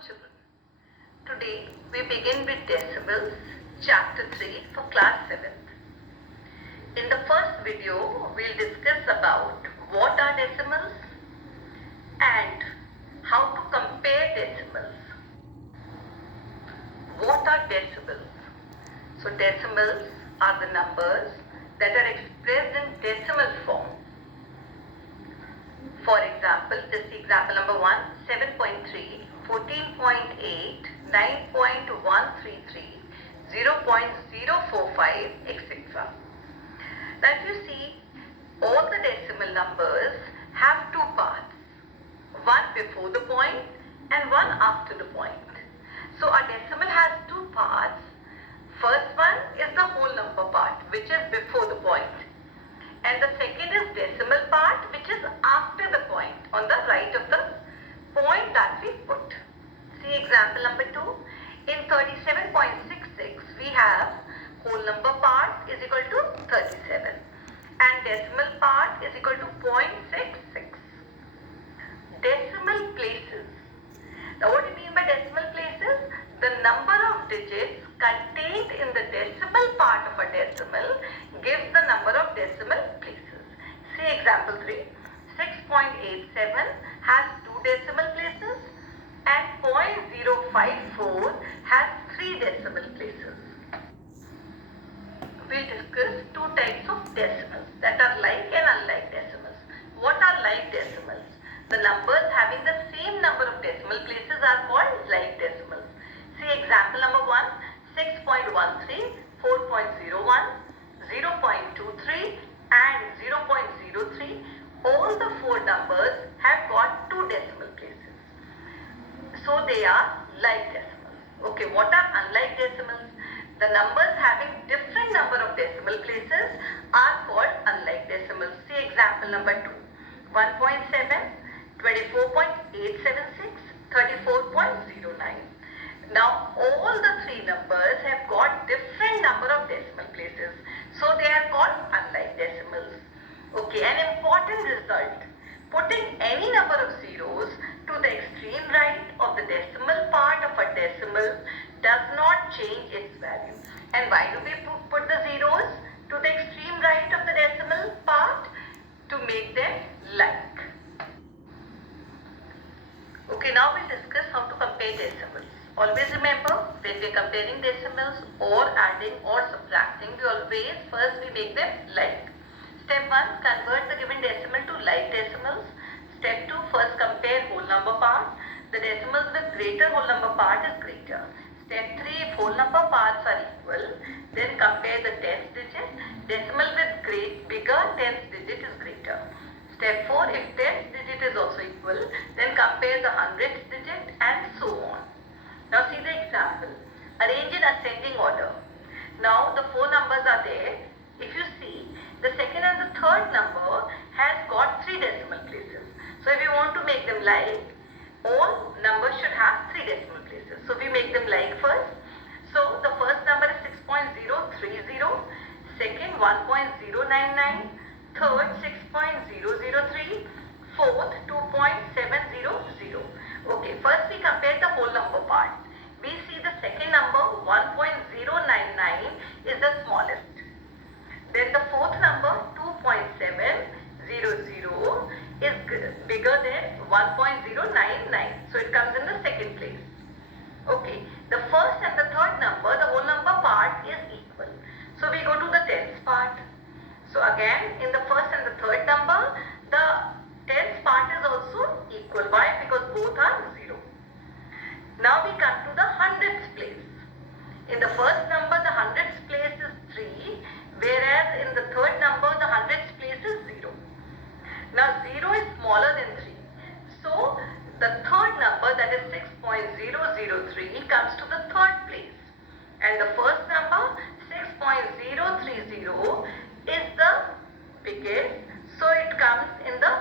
children. Today we begin with decimals, chapter 3 for class 7th. In the first video, we'll discuss about what are decimals and how to compare decimals. What are decimals? So decimals are the numbers that are expressed in decimal form. For example, this is example number 1, 7.3, 14.8, 9.133, 0.045, etc. Now if you see, all the decimal numbers have two parts, one before the point and one after the point. So a decimal has two parts. First one is the whole number part, which is before the point. And the second is decimal part, which is after the point, on the right of the point that we put. See example number 2. In 37.66, we have whole number part is equal to 37 and decimal part is equal to 0.66. Decimal places. Now what do you mean by decimal places? The number of digits contained in the decimal part of a decimal gives the number of decimal places. See example 3. 6.87 has 2 decimal places and 0.054 has 3 decimal places. We discuss 2 types of decimals that are like and unlike decimals. What are like decimals? The numbers having the same number of decimal places are called like decimals. See example number 1, 6.13, 4.01, 0.23 and 0.03. All the 4 numbers have got 2 decimal places. So they are like decimals. Okay, what are unlike decimals? The numbers having different number of decimal places are called unlike decimals. See example number 2. 1.7, 24.876, 34.09. Now all the 3 numbers have got different number of decimal places. So they are called unlike decimals. Okay, an important result. Putting any number of zeros to the extreme right of the decimal part of a decimal does not change its value. And why do we put the zeros to the extreme right of the decimal part? To make them like. Okay, now we'll discuss how to compare decimals. Always remember, when we are comparing decimals or adding or subtracting, first we make them like. Step 1, convert the given decimal to like decimals. Step 2, first compare whole number part. The decimals with greater whole number part is greater. Step 3, if whole number parts are equal, then compare the 10th digit. Decimal with bigger 10th digit is greater. Step 4, if 10th digit is also equal, then compare the 100th digit and so on. Now see the example. Arrange in ascending order. Now the 4 numbers are there. If you see, the second and the third number has got 3 decimal places. So if you want to make them like, all numbers should have 3 decimal places. So we make them like first. So the first number is 6.030, second 1.099, third 6.003, fourth 2.700. Okay, first we compare the whole number part. We see the second number 1.099 is the smallest. Then the fourth number 2.700 is bigger than 1.099. So it comes in the second place. Okay, the first and the third number, the whole number part is equal. So we go to the 10th part. So again, in the first and the third number, the 10th part is also equal. Why? Because both are 0. Now we come to the 100th place. In the first number, the 100th place is 3, whereas in the third number, the 100th place is 0. Now 0 is smaller than 3. So the third number, that is 6.003, comes to the third place. And the first number, 6.030, is the biggest, so it comes in the